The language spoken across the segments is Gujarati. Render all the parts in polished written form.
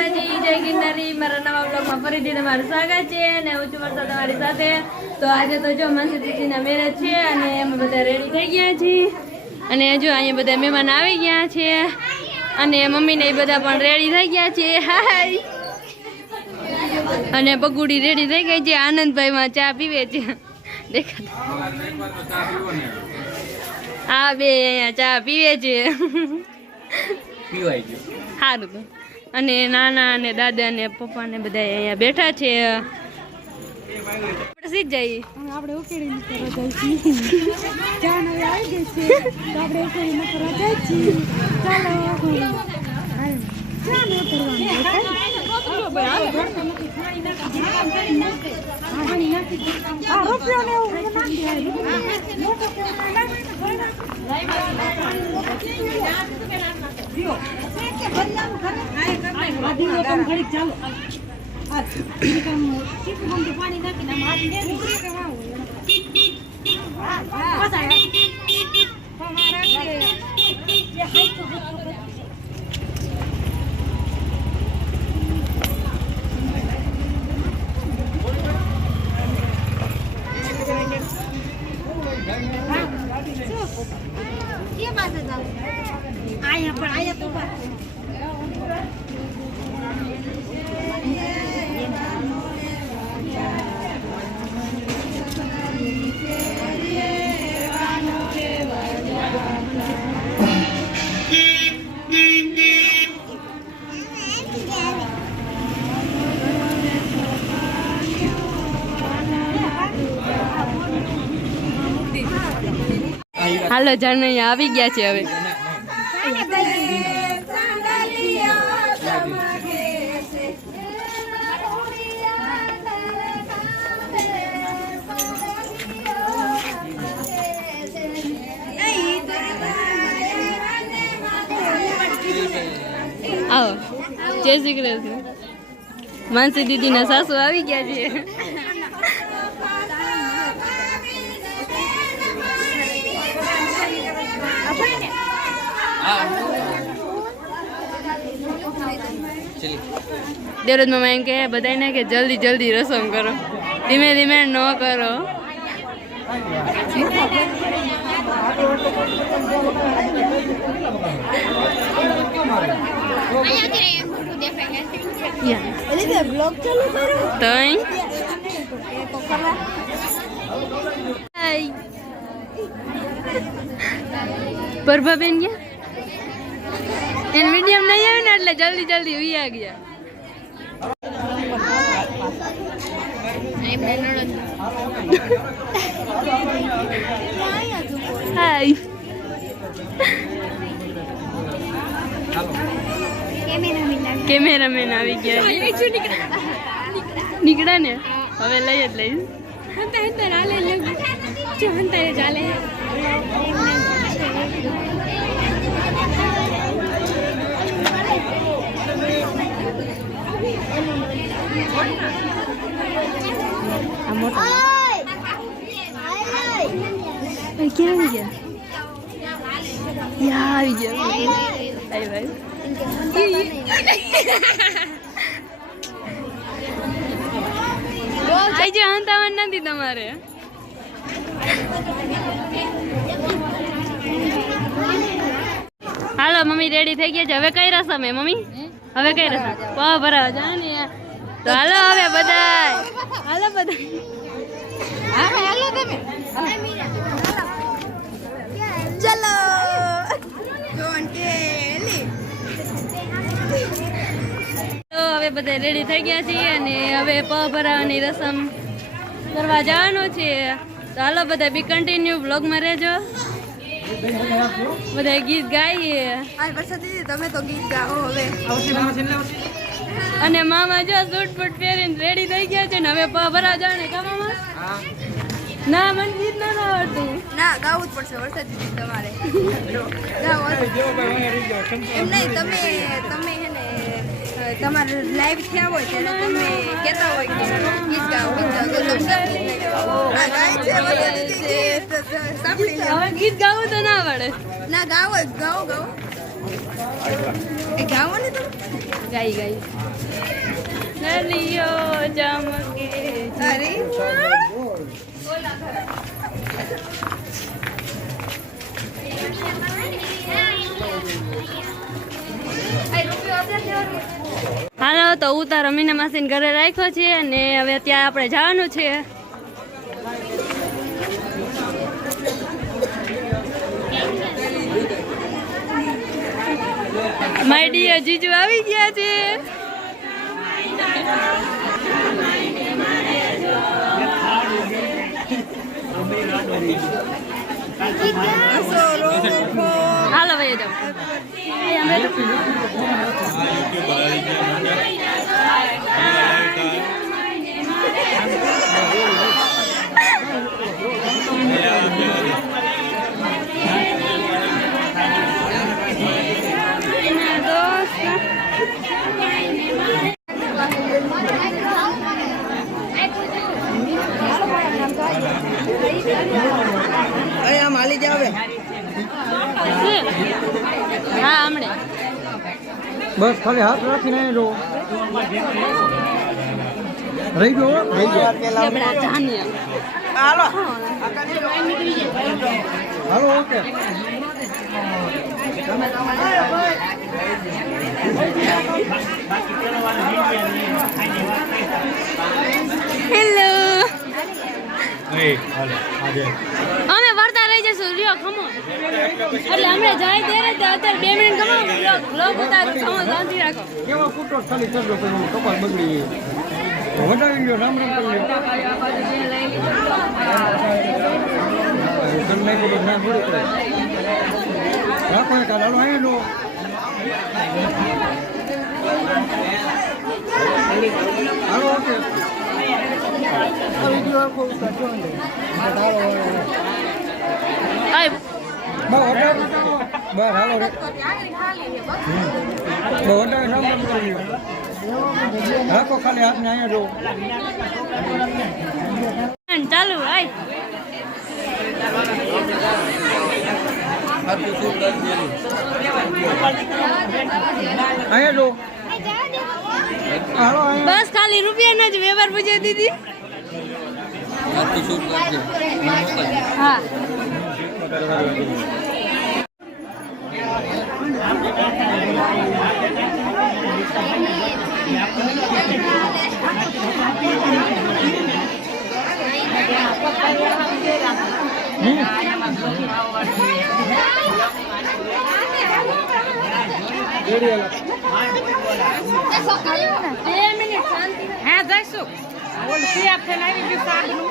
માતાજી, જય ગિરનારી। મારા નવા બ્લોગમાં ફરીથી તમારું સ્વાગત છે અને હું છું વર્ષા તમારી સાથે। તો આજે તો જો માસીજીના મેરેજ છે અને અમે બધા રેડી થઈ ગયા છીએ અને જો અહીંયા બધા મહેમાન આવી ગયા છે અને મમ્મીને એ બધા પણ રેડી થઈ ગયા છે। હાય અને બગુડી રેડી થઈ ગઈ છે। આનંદભાઈ માં ચા પીવે છે દેખાતા આ બે અહીંયા ચા પીવે છે પીવાઈ ગયો સારું તો અને નાના અને દાદા ને પપ્પા ને બધા અહીંયા બેઠા છે। આપણે સીધ જઈએ આપણે ઉકેડી કરવા જાય છીએ જાન હવે આવી ગઈ છે તો આપણે ઉકેડી કરવા જાય છીએ ચાલો જાન હાલો જાણ અહીંયા આવી ગયા છે હવે આવો જય શ્રી કૃષ્ણ। માનસી દીદીના સાસુ આવી ગયા છે દેરોજ મામા એમ કે બધાને કે જલ્દી જલ્દી રસમ કરો, ધીમે ધીમે ન કરો। પ્રભાબેન ગયા એને મીડિયમ નહીં આવે ને એટલે જલ્દી જલ્દી ઉયા ગયા। હાય કેમેરામેન આવી ગયા નીકળ્યા ને હવે લઈ જ લઈશ ચાલે ક્યાં આવી ગયા? આવી ગયા આજે હંતાવન નથી તમારે। હાલો મમ્મી રેડી થઈ ગયા છે। હવે કઈ રસમ હે મમ્મી? હવે કઈ રસમ પા ભરાવા જા ને તો હાલો હવે બધા હાલો બધા હાલો તમે ચલો તો હવે બધા રેડી થઈ ગયા છીએ અને હવે પા ભરાવાની રસમ કરવા જવાનું છે। તો હાલો બધા બી કન્ટિન્યુ બ્લોગમાં રહેજો। બધા ગીત ગાઈએ તમે તો ગીત ગાઓ હવે અને મામા જો સૂટ ફૂટ પહેરીને રેડી થઈ ગયા છે ને હવે પા ભરા જાણે કા મામા? ના મને ગીત ના આવડતું ના ગાવું જ પડશે વરસાદ દીદી તમારે એમ નહીં તમે હે ને તમારે લાઈવ થયા હોય ત્યારે તમે કહેતા હોય કે ગીત ગાઓ ગીત ગાવું તો ના આવડે ના ગાઓ ગાઓ ગાઓ એ ગાવો ને તમે ગાઈ ગાઈ નલિયો ચમકે અરે હાલો તો ઉતારો મીના માસીને ઘરે રાખ્યો છે અને હવે ત્યાં આપણે જવાનું છે. માય ડિયર જીજુ આવી ગયા છે. હાલો ભાઈ જાઓ. આમ હાલી જાવે હા હમણે બસ ખાલી હાથ રાખીને રહી ગયો આપણા જાનીએ હાલો હાલો ઓકે હેલો આજે અમે વર્તા લઈ જશું લ્યો ખમો એટલે હમણાં જાય ત્યારે અત્યારે 2 મિનિટ ખમો બ્લોગ ઉતાર ખમો શાંતિ રાખો. કેવો ફૂટો ખાલી કરજો પછી કપાળ બગડી વધારી ગયો રામ રામ કરી રાખો એક હાલો અહીં લો હાલો ઓકે વિડીયો આખો ઉતારજો ને આય બસ હાલો રે વધારે રામ રામ કરી રાખો ખાલી હાથને અહીંયા જો ચાલુ આય અહીંયા જો હાલો બસ ખાલી રૂપિયાના જ વ્યવહાર પૂછે દીદી. હા હા જઈશું ઓલું સિયાપ થઈને આવી ગયું સાગનું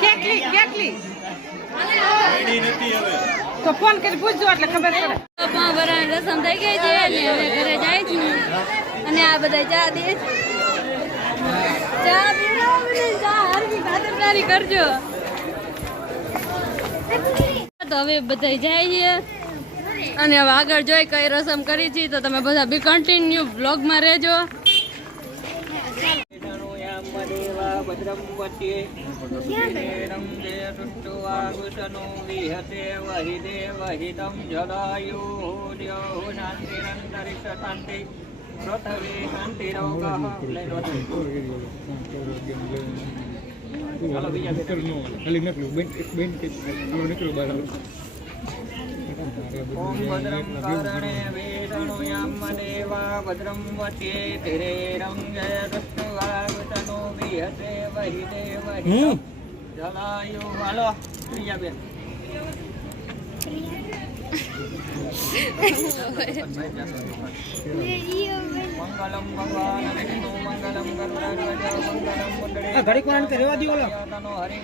કેટલી તો ફોન કરી પૂછજો એટલે ખબર પડે. પાઉં ભરવાની રસમ થઈ ગઈ છે અને હવે ઘરે જાય છે અને આ બધા ચા દે છે. ચા પીવડાવો ચા હરકી ખાતરદારી કરજો. તો હવે બધા જાય છે અને હવે આગળ જોઈ કઈ રસમ કરી છે તો તમે બધા બી કન્ટિન્યુ બ્લોગમાં રહેજો. ખાલી નકલું બેન નીકળ્યું બહાર ઓમ ભદ્રમ કરણે વેદણુયામ દેવા ભદ્રમ વચ્ચે ધીરે રંગે દૃષ્ટવાગતનો વિહતે વહી દેવહી જલાયુ હાલો પ્રિયા બેન મંગલમ ભગવાન વિષ્ણુ મંગલમ ગરુડધ્વજ મંગલમ મુંડળે ઘડી કોણ કરવા દીવો હરે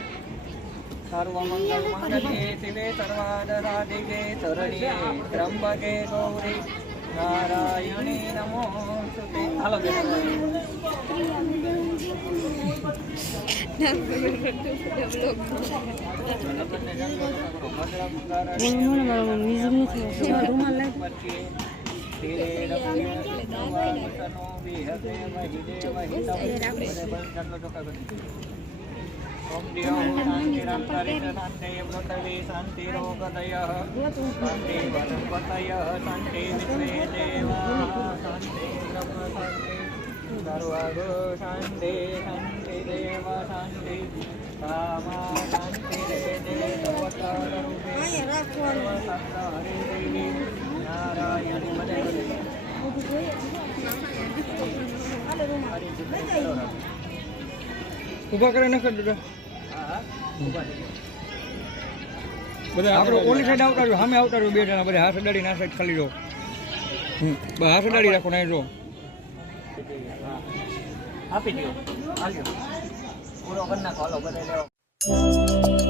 સર્વમંગલ મંગલે શિવે સર્વાદરાધિકે શરણ્યે ત્રંબકે ગૌરી નારાયણી નમોસ્તુતે હાલો ઓમ દિયો શાંતિરંતરિક્ષ શાંતિ પૃથ્વી શાંતિરોગદયઃ શાંતિ વનસ્પતયઃ શાંતિ વિશ્વે દેવાઃ શાંતિ બ્રહ્મ શાંતિ સર્વગો શાંતિ શાંતિ દેવ શાંતિ કામા શાંતિ રેદે સર્વકારરૂપે સર્વસત્તા હરિ દેવી નારાયણ બધે ઊભા કરે નખર દાદા બધા આપણે ઓલી સાઈડ આવતા રહ્યો સામે આવતા રહ્યો બે જણા બધા હાથ અડાડી ના સાઈડ ખાલી રહો બસ હાથ અડાડી રાખો ને જો આપી દો હાલ્યો પૂરો કરી નાખો હાલો બધા લેવા